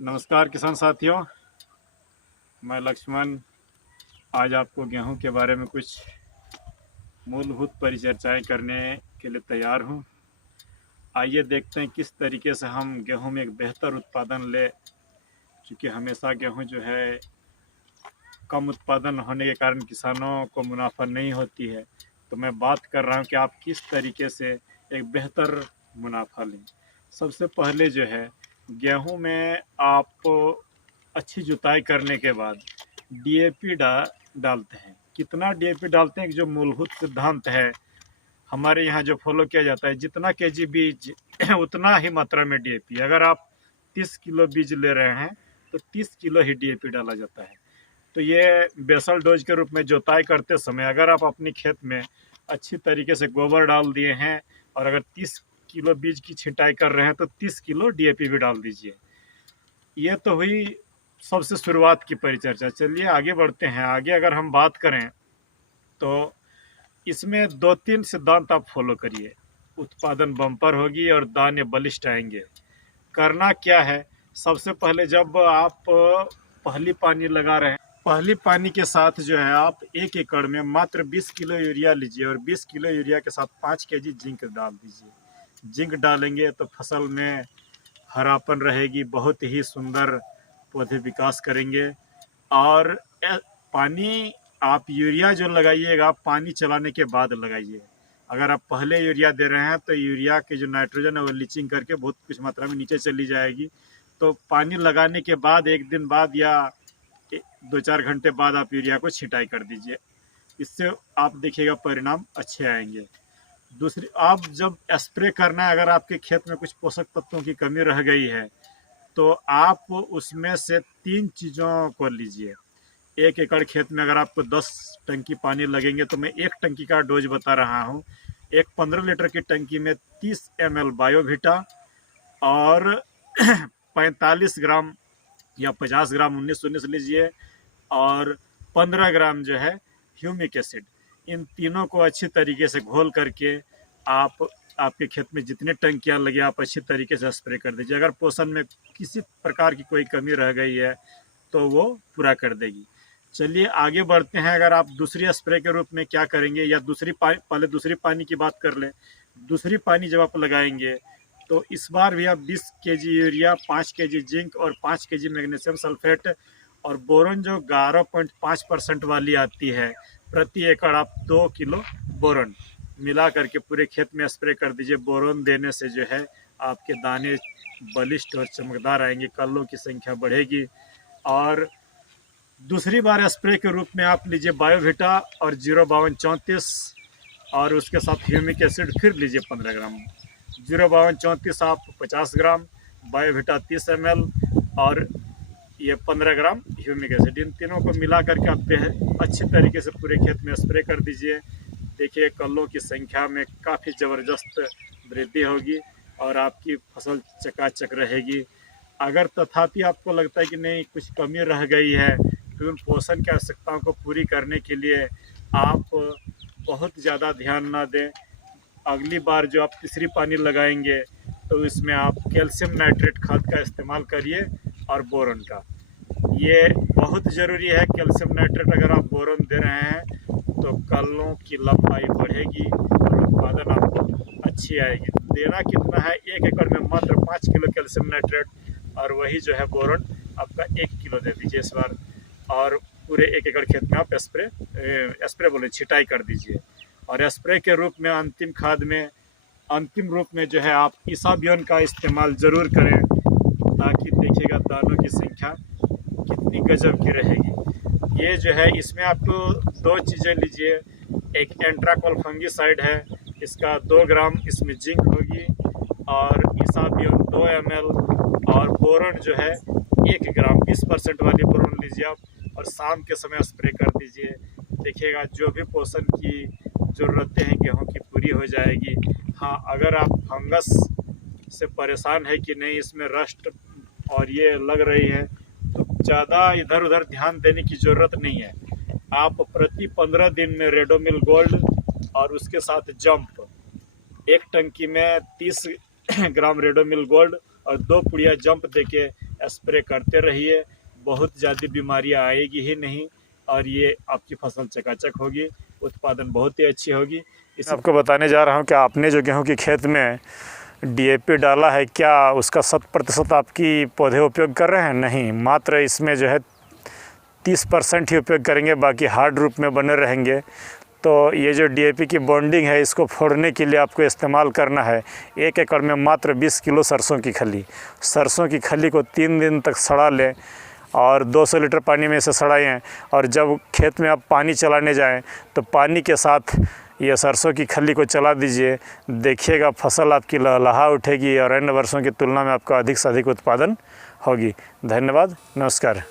नमस्कार किसान साथियों, मैं लक्ष्मण आज आपको गेहूं के बारे में कुछ मूलभूत परिचर्चाएं करने के लिए तैयार हूं। आइए देखते हैं किस तरीके से हम गेहूं में एक बेहतर उत्पादन ले, क्योंकि हमेशा गेहूं जो है कम उत्पादन होने के कारण किसानों को मुनाफा नहीं होती है। तो मैं बात कर रहा हूं कि आप किस तरीके से एक बेहतर मुनाफा लें। सबसे पहले जो है गेहूं में आप अच्छी जुताई करने के बाद डीएपी डालते हैं। कितना डीएपी डालते हैं कि जो मूलभूत सिद्धांत है हमारे यहाँ जो फॉलो किया जाता है, जितना केजी बीज उतना ही मात्रा में डीएपी। अगर आप 30 किलो बीज ले रहे हैं तो 30 किलो ही डीएपी डाला जाता है। तो ये बेसल डोज के रूप में जुताई करते समय अगर आप अपनी खेत में अच्छी तरीके से गोबर डाल दिए हैं और अगर 30 किलो बीज की छिंटाई कर रहे हैं तो 30 किलो डीएपी भी डाल दीजिए। ये तो हुई सबसे शुरुआत की परिचर्चा। चलिए आगे बढ़ते हैं। आगे अगर हम बात करें तो इसमें 2-3 सिद्धांत आप फॉलो करिए, उत्पादन बम्पर होगी और दाने बलिष्ठ आएंगे। करना क्या है, सबसे पहले जब आप पहली पानी लगा रहे हैं, पहली पानी के साथ जो है आप 1 एकड़ में मात्र 20 किलो यूरिया लीजिए और 20 किलो यूरिया के साथ 5 केजी जिंक डाल दीजिए। जिंक डालेंगे तो फसल में हरापन रहेगी, बहुत ही सुंदर पौधे विकास करेंगे। और पानी आप यूरिया जो लगाइएगा पानी चलाने के बाद लगाइए। अगर आप पहले यूरिया दे रहे हैं तो यूरिया के जो नाइट्रोजन है वो लीचिंग करके बहुत कुछ मात्रा में नीचे चली जाएगी। तो पानी लगाने के बाद 1 दिन बाद या 2-4 घंटे बाद आप यूरिया को छिंटाई कर दीजिए। इससे आप देखिएगा परिणाम अच्छे आएंगे। दूसरी, आप जब स्प्रे करना है, अगर आपके खेत में कुछ पोषक तत्वों की कमी रह गई है तो आप उसमें से 3 चीज़ों को लीजिए। 1 एकड़ खेत में अगर आपको 10 टंकी पानी लगेंगे तो मैं 1 टंकी का डोज बता रहा हूँ। एक 15 लीटर की टंकी में 30 ml बायोवीटा और 45 ग्राम या 50 ग्राम 19-19 लीजिए और 15 ग्राम जो है ह्यूमिक एसिड। इन तीनों को अच्छी तरीके से घोल करके आप आपके खेत में जितने टंकियां लगी आप अच्छी तरीके से स्प्रे कर दीजिए। अगर पोषण में किसी प्रकार की कोई कमी रह गई है तो वो पूरा कर देगी। चलिए आगे बढ़ते हैं। अगर आप दूसरी स्प्रे के रूप में क्या करेंगे, या पहले दूसरी पानी की बात कर लें। दूसरी पानी जब आप लगाएंगे तो इस बार भी आप 20 केजी यूरिया, 5 केजी जिंक और 5 केजी मैग्नीशियम सल्फेट और बोरोन जो 11.5% वाली आती है, प्रति एकड़ आप 2 किलो बोरोन मिला करके पूरे खेत में स्प्रे कर दीजिए। बोरोन देने से जो है आपके दाने बलिष्ठ और चमकदार आएंगे, कल्लों की संख्या बढ़ेगी। और दूसरी बार स्प्रे के रूप में आप लीजिए बायोवीटा और 05234 और उसके साथ ह्यूमिक एसिड फिर लीजिए 15 ग्राम। 05234 आप 50 ग्राम, बायोवीटा 30 ml और ये 15 ग्राम ह्यूमिक एसिड, इन तीनों को मिला करके आप अच्छी तरीके से पूरे खेत में स्प्रे कर दीजिए। देखिए कल्लों की संख्या में काफ़ी ज़बरदस्त वृद्धि होगी और आपकी फसल चकाचक रहेगी। अगर तथापि आपको लगता है कि नहीं कुछ कमी रह गई है तो उन पोषण की आवश्यकताओं को पूरी करने के लिए आप बहुत ज़्यादा ध्यान ना दें। अगली बार जो आप तीसरी पानी लगाएंगे तो इसमें आप कैल्शियम नाइट्रेट खाद का इस्तेमाल करिए और बोरोन का। ये बहुत ज़रूरी है। कैल्शियम नाइट्रेट अगर आप बोरोन दे रहे हैं तो कल्लों की लंबाई बढ़ेगी और उत्पादन आपको अच्छी आएगी। देना कितना है, 1 एकड़ में मात्र 5 किलो कैल्शियम नाइट्रेट और वही जो है बोरोन आपका 1 किलो दे दीजिए इस बार। और पूरे 1 एकड़ खेत में आप स्प्रे छिटाई कर दीजिए। और स्प्रे के रूप में अंतिम रूप में जो है आप इसाबियन का इस्तेमाल ज़रूर करें, ताकि देखिएगा दानों की संख्या कितनी गजब की रहेगी। ये जो है इसमें आपको 2 चीज़ें लीजिए। एक एंट्राकॉल फंगीसाइड है, इसका 2 ग्राम इसमें जिंक होगी और इसाबियन 2 ml और बोरोन जो है 1 ग्राम 20% वाली बोरोन लीजिए आप और शाम के समय स्प्रे कर दीजिए। देखिएगा जो भी पोषण की ज़रूरतें हैं गेहूं की पूरी हो जाएगी। हाँ, अगर आप फंगस से परेशान है कि नहीं इसमें रस्ट और ये लग रही है तो ज़्यादा इधर उधर ध्यान देने की ज़रूरत नहीं है। आप प्रति 15 दिन में रेडोमिल गोल्ड और उसके साथ जंप, 1 टंकी में 30 ग्राम रेडोमिल गोल्ड और 2 पुड़िया जंप देके स्प्रे करते रहिए, बहुत ज़्यादा बीमारियां आएगी ही नहीं और ये आपकी फसल चकाचक होगी, उत्पादन बहुत ही अच्छी होगी। इस आपको बताने जा रहा हूँ कि आपने जो गेहूँ के खेत में DAP डाला है, क्या उसका 100% आपकी पौधे उपयोग कर रहे हैं? नहीं, मात्र इसमें जो है 30% ही उपयोग करेंगे, बाकी हार्ड रूप में बने रहेंगे। तो ये जो DAP की बॉन्डिंग है, इसको फोड़ने के लिए आपको इस्तेमाल करना है 1 एकड़ में मात्र 20 किलो सरसों की खली। सरसों की खली को 3 दिन तक सड़ा लें और 200 लीटर पानी में इसे सड़ाएं, और जब खेत में आप पानी चलाने जाएं तो पानी के साथ ये सरसों की खली को चला दीजिए। देखिएगा फसल आपकी लहलहा उठेगी और अन्य वर्षों की तुलना में आपका अधिक से अधिक उत्पादन होगी। धन्यवाद, नमस्कार।